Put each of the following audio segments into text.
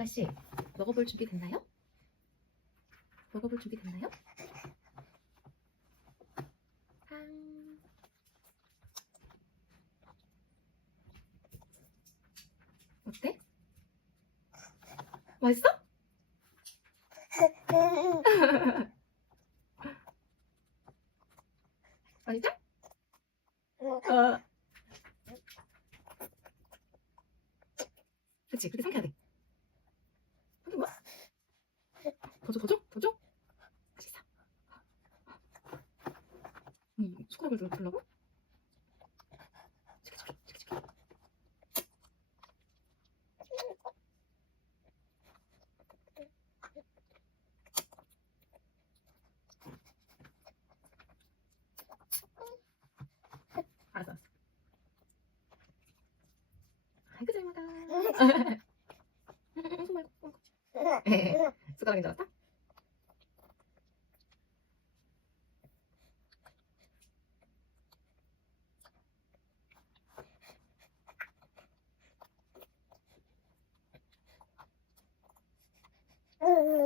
아가씨, 먹어볼 준비 됐나요? 먹어볼 준비 됐나요? 탕. 어때? 맛있어? 맛있어? 어. 그치, 그렇게 삼켜야 돼. 삼킨 거야? 더 줘, 더 줘? 더 줘? 맛있어. 음, 숟가락을. 알았어, 알았어. 아이고, 잘 먹어. 숟가락인 줄 알았다?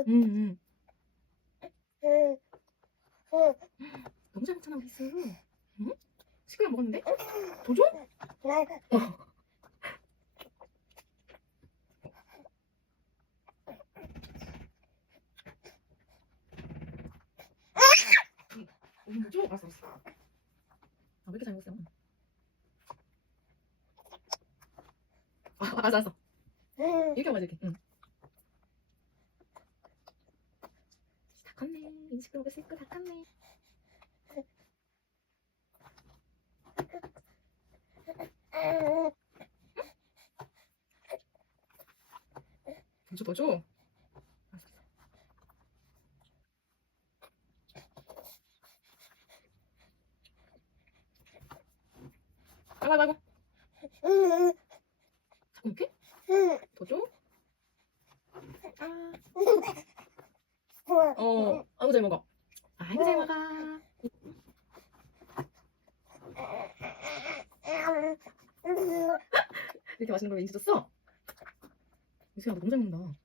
응, 응. 너무 잘 먹잖아, 우리 수. 응? 시끄러 먹었는데? 응, 더 줘? 알았어, 알았어. 아, 왜 이렇게 잘 먹었어? 아, 알았어, 알았어. 이렇게 먹어야 이렇게. 응. 컸네. 인식을 먹었으니까 다 컸네. 더 줘, 더 줘. 아이고. 자꾸 이렇게? 더 줘? 아, 어, 아이고 잘 먹어. 아이고 잘 먹어. 이렇게 맛있는 걸 왠지 줬어? 유수야 너 너무 잘 먹는다.